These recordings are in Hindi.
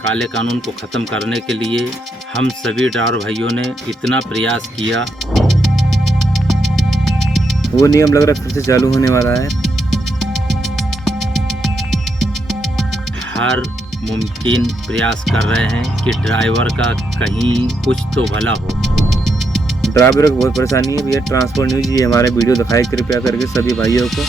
काले कानून को ख़त्म करने के लिए हम सभी ड्राइवर भाइयों ने इतना प्रयास किया। वो नियम लग रहा है फिर से चालू होने वाला है। हर मुमकिन प्रयास कर रहे हैं कि ड्राइवर का कहीं कुछ तो भला हो। ड्राइवरों को बहुत परेशानी है भैया। ट्रांसपोर्ट न्यूज़ ये हमारे वीडियो दिखाई कृपया करके सभी भाइयों को।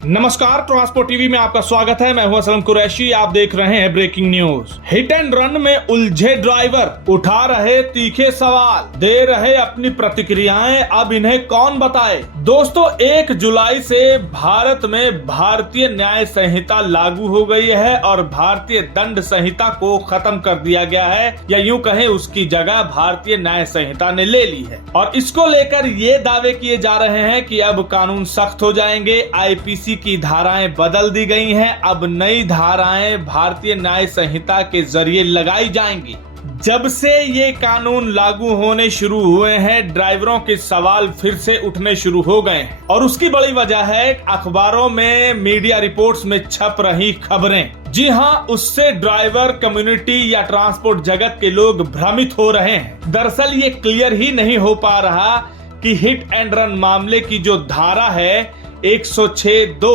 नमस्कार, ट्रांसपोर्ट टीवी में आपका स्वागत है। मैं हूं असलम कुरैशी। आप देख रहे हैं breaking news. Hit and run में उलझे ड्राइवर उठा रहे तीखे सवाल, दे रहे अपनी प्रतिक्रियाएं, अब इन्हें कौन बताए। दोस्तों, 1 जुलाई से भारत में भारतीय न्याय संहिता लागू हो गई है और भारतीय दंड संहिता को खत्म कर दिया गया है, या यूं कहें उसकी जगह भारतीय न्याय संहिता ने ले ली है। और इसको लेकर ये दावे किए जा रहे हैं कि अब कानून सख्त हो जाएंगे। आईपीसी की धाराएं बदल दी गई हैं। अब नई धाराएं भारतीय न्याय संहिता के जरिए लगाई जाएंगी। जब से ये कानून लागू होने शुरू हुए हैं, ड्राइवरों के सवाल फिर से उठने शुरू हो गए हैं और उसकी बड़ी वजह है अखबारों में, मीडिया रिपोर्ट्स में छप रही खबरें। जी हां, उससे ड्राइवर कम्युनिटी या ट्रांसपोर्ट जगत के लोग भ्रमित हो रहे हैं। दरअसल ये क्लियर ही नहीं हो पा रहा कि हिट एंड रन मामले की जो धारा है 106(2)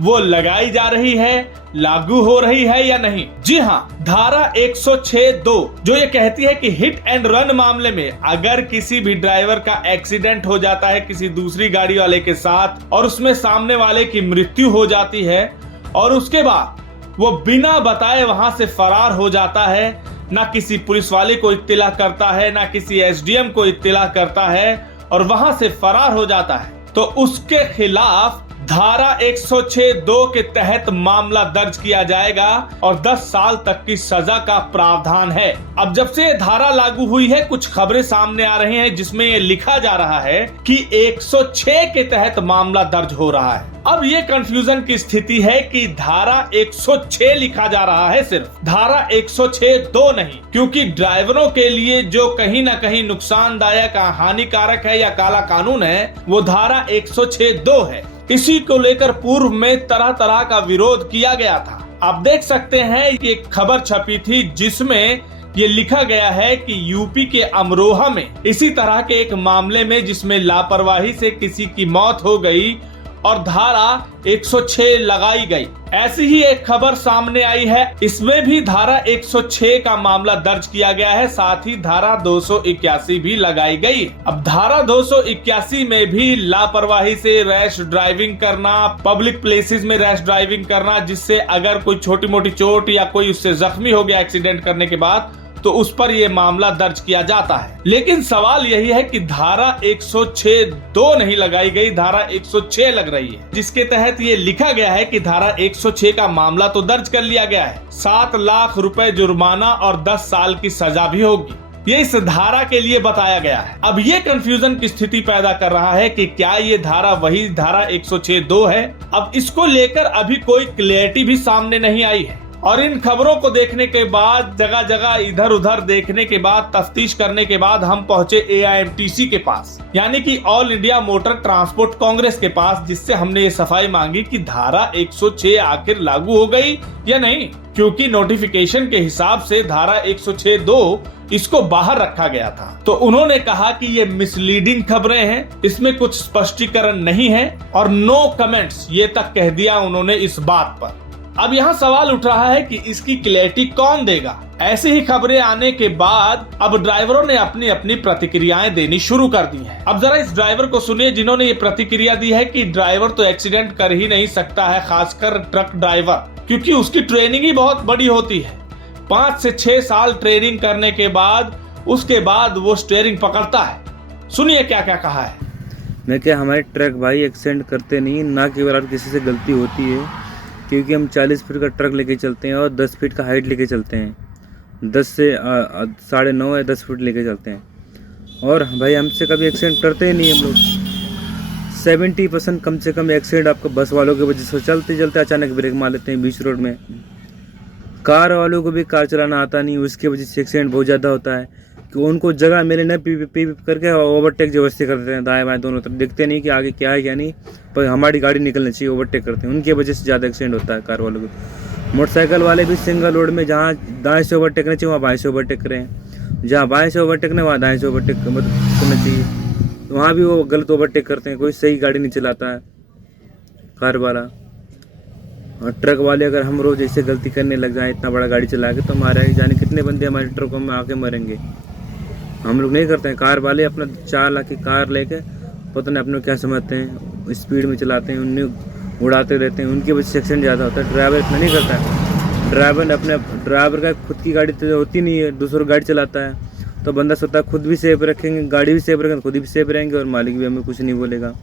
वो लगाई जा रही है, लागू हो रही है या नहीं। जी हां, धारा 106(2) जो ये कहती है कि हिट एंड रन मामले में अगर किसी भी ड्राइवर का एक्सीडेंट हो जाता है किसी दूसरी गाड़ी वाले के साथ और उसमें सामने वाले की मृत्यु हो जाती है और उसके बाद वो बिना बताए वहां से फरार हो जाता है, ना किसी पुलिस वाले को इत्तिला करता है, ना किसी एसडीएम को इत्तिला करता है और वहां से फरार हो जाता है, तो उसके खिलाफ धारा 106(2) के तहत मामला दर्ज किया जाएगा और 10 साल तक की सजा का प्रावधान है। अब जब से ये धारा लागू हुई है, कुछ खबरें सामने आ रही हैं जिसमें ये लिखा जा रहा है कि 106 के तहत मामला दर्ज हो रहा है। अब ये कंफ्यूजन की स्थिति है कि धारा 106 लिखा जा रहा है, सिर्फ धारा 106(2) नहीं, क्योंकि ड्राइवरों के लिए जो कहीं ना कहीं नुकसानदायक, हानिकारक है या काला कानून है, वो धारा 106(2) है। इसी को लेकर पूर्व में तरह तरह का विरोध किया गया था। आप देख सकते हैं कि एक खबर छपी थी जिसमें ये लिखा गया है कि यूपी के अमरोहा में इसी तरह के एक मामले में जिसमें लापरवाही से किसी की मौत हो गई और धारा 106 लगाई गई। ऐसी ही एक खबर सामने आई है, इसमें भी धारा 106 का मामला दर्ज किया गया है, साथ ही धारा 281 भी लगाई गई। अब धारा 281 में भी लापरवाही से रैश ड्राइविंग करना, पब्लिक प्लेसेस में रैश ड्राइविंग करना, जिससे अगर कोई छोटी मोटी चोट या कोई उससे जख्मी हो गया एक्सीडेंट करने के बाद, तो उस पर यह मामला दर्ज किया जाता है। लेकिन सवाल यही है कि धारा 106(2) नहीं लगाई गई, धारा 106 लग रही है, जिसके तहत ये लिखा गया है कि धारा 106 का मामला तो दर्ज कर लिया गया है, 7 लाख रुपए जुर्माना और 10 साल की सजा भी होगी। ये इस धारा के लिए बताया गया है। अब ये कंफ्यूजन की स्थिति पैदा कर रहा है कि क्या ये धारा वही धारा 106(2) है। अब इसको लेकर अभी कोई क्लियरिटी भी सामने नहीं आई है और इन खबरों को देखने के बाद, जगह जगह इधर उधर देखने के बाद, तफ्तीश करने के बाद हम पहुंचे AIMTC के पास, यानी कि all India motor transport Congress के पास, जिससे हमने ये सफाई मांगी कि धारा 106 आखिर लागू हो गई या नहीं, क्योंकि नोटिफिकेशन के हिसाब से धारा 106(2) इसको बाहर रखा गया था। तो उन्होंने कहा कि ये मिसलीडिंग खबरें हैं, इसमें कुछ स्पष्टीकरण नहीं है और नो कमेंट्स, ये तक कह दिया उन्होंने इस बात पर। अब यहाँ सवाल उठ रहा है कि इसकी क्लैरिटी कौन देगा। ऐसी ही खबरें आने के बाद अब ड्राइवरों ने अपनी अपनी प्रतिक्रियाएं देनी शुरू कर दी हैं। अब जरा इस ड्राइवर को सुनिए जिन्होंने ये प्रतिक्रिया दी है कि ड्राइवर तो एक्सीडेंट कर ही नहीं सकता है, खासकर ट्रक ड्राइवर, क्योंकि उसकी ट्रेनिंग ही बहुत बड़ी होती है। 5 से 6 साल ट्रेनिंग करने के बाद उसके बाद वो स्टीयरिंग पकड़ता है। सुनिए क्या क्या कहा है। मैं क्या, हमारे ट्रक भाई एक्सीडेंट करते नहीं, ना केवल किसी से गलती होती है, क्योंकि हम 40 फीट का ट्रक लेके चलते हैं और 10 फीट का हाइट लेके चलते हैं, 10 से 9.5 या 10 फीट लेके चलते हैं। और भाई हमसे कभी एक्सीडेंट करते ही नहीं हम लोग। 70% कम से कम एक्सीडेंट आपको बस वालों की वजह से, चलते चलते अचानक ब्रेक मार लेते हैं बीच रोड में। कार वालों को भी कार चलाना आता नहीं, उसकी वजह से एक्सीडेंट बहुत ज़्यादा होता है कि उनको जगह मिले न पी पी करके ओवरटेक जबरदस्ती करते हैं, दाएं बाएं दोनों तरफ, देखते नहीं कि आगे क्या है क्या नहीं, पर हमारी गाड़ी निकलनी चाहिए, ओवरटेक करते हैं, उनकी वजह से ज़्यादा एक्सीडेंट होता है कार वालों को। मोटरसाइकिल वाले भी सिंगल रोड में जहाँ दाएं से ओवरटेकना चाहिए वहाँ बाएं से ओवरटेक रहे हैं, जहाँ बाएं से ओवरटेकना वहाँ दाएं से ओवरटेक करना चाहिए, वहाँ भी वो गलत ओवरटेक करते हैं। कोई सही गाड़ी नहीं चलाता है कार वाला। और ट्रक वाले अगर हम रोज़ ऐसे गलती करने लग जाएं इतना बड़ा गाड़ी चला के, तो हमारे जाने कितने बंदे हमारे ट्रकों में आके मरेंगे। हम लोग नहीं करते हैं। कार वाले अपना 4 लाख की कार लेके पता नहीं अपने क्या समझते हैं, स्पीड में चलाते हैं, उन्हें उड़ाते रहते हैं, उनकी वजह से एक्सीडेंट ज़्यादा होता है। ड्राइवर इतना नहीं करता है। ड्राइवर का खुद की गाड़ी तो होती नहीं है, दूसरों गाड़ी चलाता है, तो बंदा सोचता है खुद भी सेफ रखेंगे, गाड़ी भी सेफ रखेंगे, खुद भी सेफ रहेंगे और मालिक भी हमें कुछ नहीं बोलेगा।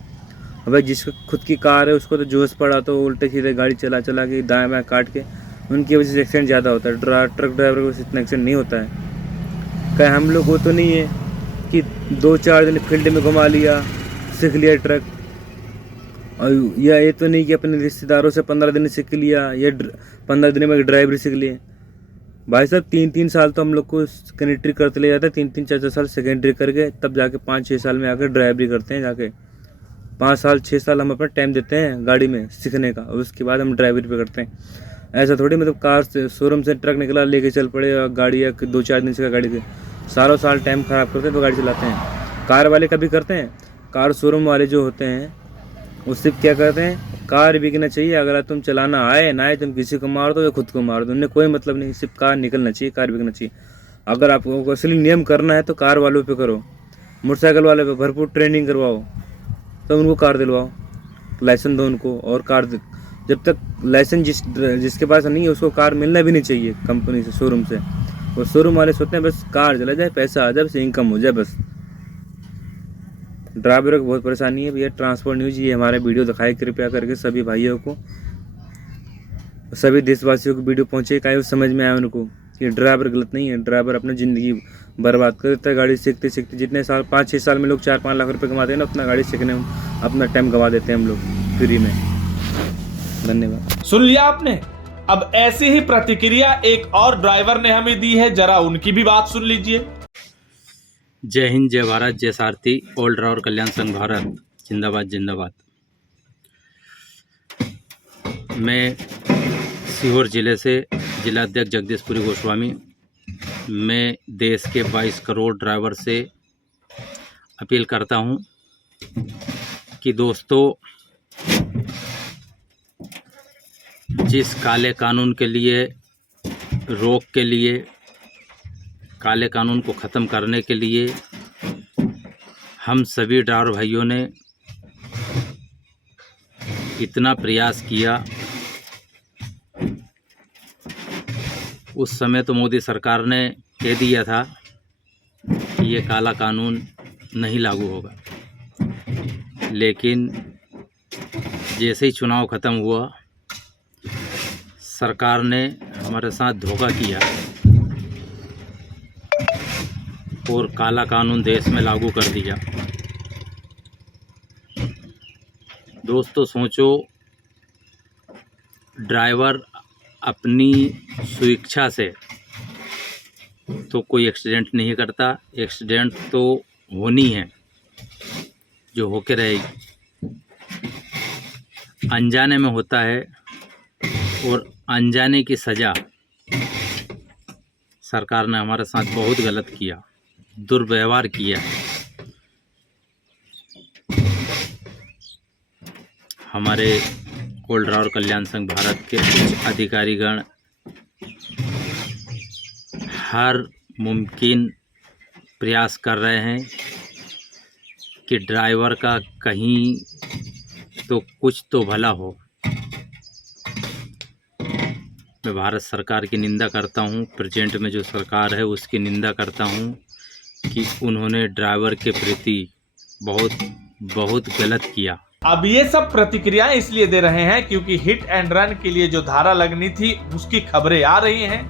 भाई जिसको खुद की कार है उसको तो जोश पड़ा तो उल्टे सीधे गाड़ी चला के दाएं बाएं काट के, उनकी वजह से एक्सीडेंट ज़्यादा होता है। ट्रक ड्राइवर को इतना एक्सीडेंट नहीं होता है। क्या हम लोग वो तो नहीं है कि 2-4 दिन फील्ड में घुमा लिया, सीख लिया ट्रक, और या ये तो नहीं कि अपने रिश्तेदारों से 15 दिन सीख लिया या 15 दिन में ड्राइवरी सीख लिए। भाई साहब 3-3 साल तो हम लोग को कंडक्टरी करते ले जाते हैं, 3-3 4-4 साल सेकेंडरी करके तब जाके 5-6 साल में आकर ड्राइवरी करते हैं। जाके 5 साल 6 साल हम अपना टाइम देते हैं गाड़ी में सीखने का, और उसके बाद हम ड्राइवरी पे करते हैं। ऐसा थोड़ी मतलब कार से शोरूम से ट्रक निकला लेके चल पड़े और गाड़ी या 2-4 दिन से गाड़ी से सालों साल टाइम ख़राब करते हैं तो गाड़ी चलाते हैं। कार वाले कभी करते हैं। कार शोरूम वाले जो होते हैं वो सिर्फ क्या करते हैं, कार बिकना चाहिए, अगर तुम चलाना आए ना आए तुम किसी को मार दो या खुद को मार दो, उन्हें कोई मतलब नहीं, सिर्फ कार निकलना चाहिए, कार बिकना चाहिए। अगर आपको असली नियम करना है तो कार वालों पे करो, मोटरसाइकिल वाले पे भरपूर ट्रेनिंग करवाओ, तो उनको कार दिलवाओ, लाइसेंस दो उनको। और कार जब तक लाइसेंस जिसके पास नहीं है उसको कार मिलना भी नहीं चाहिए कंपनी से, शोरूम से। और शोरूम वाले सोचते हैं बस कार चला जाए, पैसा आ जाए, बस इनकम हो जाए बस। ड्राइवरों को बहुत परेशानी है भैया। ट्रांसपोर्ट न्यूज़ ये हमारे वीडियो दिखाए कृपया करके सभी भाइयों को, सभी देशवासियों को वीडियो पहुँचे, क्या समझ में आए उनको कि ड्राइवर गलत नहीं है। ड्राइवर अपना ज़िंदगी बर्बाद कर देता है गाड़ी सीखते सीखते। जितने साल 5-6 साल में लोग 4-5 लाख रुपए कमाते हैं ना, उतना गाड़ी सीखने में अपना टाइम गंवा देते हैं हम लोग फ्री में। धन्यवाद। सुन लिया आपने। अब ऐसी ही प्रतिक्रिया एक और ड्राइवर ने हमें दी है, जरा उनकी भी बात सुन लीजिए। जय हिंद, जय भारत, जय सारथी, ऑल ड्राइवर कल्याण संघ भारत, जिंदाबाद जिंदाबाद। मैं सीहोर जिले से जिला अध्यक्ष जगदीशपुरी गोस्वामी। मैं देश के 22 करोड़ ड्राइवर से अपील करता हूं कि दोस्तों, जिस काले कानून के लिए, रोक के लिए, काले कानून को ख़त्म करने के लिए हम सभी ड्राइवर भाइयों ने इतना प्रयास किया, उस समय तो मोदी सरकार ने कह दिया था कि ये काला कानून नहीं लागू होगा, लेकिन जैसे ही चुनाव ख़त्म हुआ सरकार ने हमारे साथ धोखा किया और काला कानून देश में लागू कर दिया। दोस्तों सोचो, ड्राइवर अपनी स्वेच्छा से तो कोई एक्सीडेंट नहीं करता, एक्सीडेंट तो होनी है जो होके रहेगी, अनजाने में होता है। और अनजाने की सज़ा सरकार ने हमारे साथ बहुत गलत किया, दुर्व्यवहार किया। हमारे ऑल ड्राइवर कल्याण संघ भारत के कुछ अधिकारीगण हर मुमकिन प्रयास कर रहे हैं कि ड्राइवर का कहीं तो कुछ तो भला हो। मैं भारत सरकार की निंदा करता हूं, प्रेजेंट में जो सरकार है उसकी निंदा करता हूं कि उन्होंने ड्राइवर के प्रति बहुत गलत किया। अब ये सब प्रतिक्रियाएं इसलिए दे रहे हैं क्योंकि हिट एंड रन के लिए जो धारा लगनी थी उसकी खबरें आ रही हैं।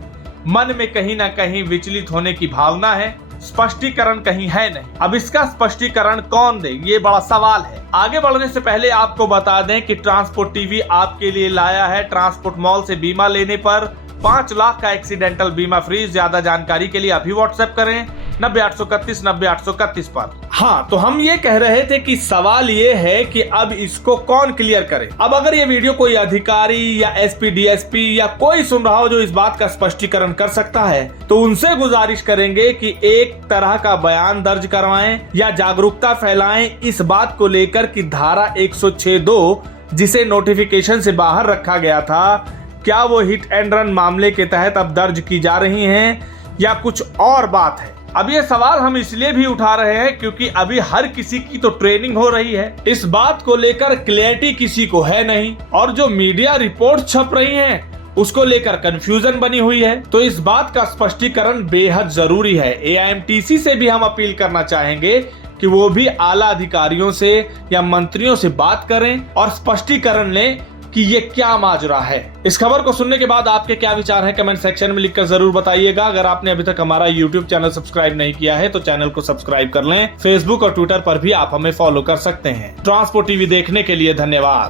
मन में कहीं ना कहीं विचलित होने की भावना है, स्पष्टीकरण कहीं है नहीं। अब इसका स्पष्टीकरण कौन दे, ये बड़ा सवाल है। आगे बढ़ने से पहले आपको बता दें कि ट्रांसपोर्ट टीवी आपके लिए लाया है ट्रांसपोर्ट मॉल से बीमा लेने पर 5 लाख का एक्सीडेंटल बीमा फ्री। ज्यादा जानकारी के लिए अभी व्हाट्सएप करें 90-831 90-831 पर। हाँ, तो हम ये कह रहे थे कि सवाल ये है कि अब इसको कौन क्लियर करे। अब अगर ये वीडियो कोई अधिकारी या एसपी डीएसपी या कोई सुन रहा हो जो इस बात का स्पष्टीकरण कर सकता है, तो उनसे गुजारिश करेंगे कि एक तरह का बयान दर्ज करवाएं या जागरूकता फैलाएं इस बात को लेकर कि धारा 106(2) जिसे नोटिफिकेशन से बाहर रखा गया था, क्या वो हिट एंड रन मामले के तहत अब दर्ज की जा रही हैं या कुछ और बात है। अब ये सवाल हम इसलिए भी उठा रहे हैं क्योंकि अभी हर किसी की तो ट्रेनिंग हो रही है, इस बात को लेकर क्लैरिटी किसी को है नहीं, और जो मीडिया रिपोर्ट छप रही हैं उसको लेकर कंफ्यूजन बनी हुई है। तो इस बात का स्पष्टीकरण बेहद जरूरी है। एआईएमटीसी से भी हम अपील करना चाहेंगे कि वो भी आला अधिकारियों से या मंत्रियों से बात करें और स्पष्टीकरण लें कि ये क्या माजरा है। इस खबर को सुनने के बाद आपके क्या विचार हैं, कमेंट सेक्शन में लिखकर जरूर बताइएगा। अगर आपने अभी तक हमारा यूट्यूब चैनल सब्सक्राइब नहीं किया है तो चैनल को सब्सक्राइब कर लें। फेसबुक और ट्विटर पर भी आप हमें फॉलो कर सकते हैं। ट्रांसपोर्ट टीवी देखने के लिए धन्यवाद।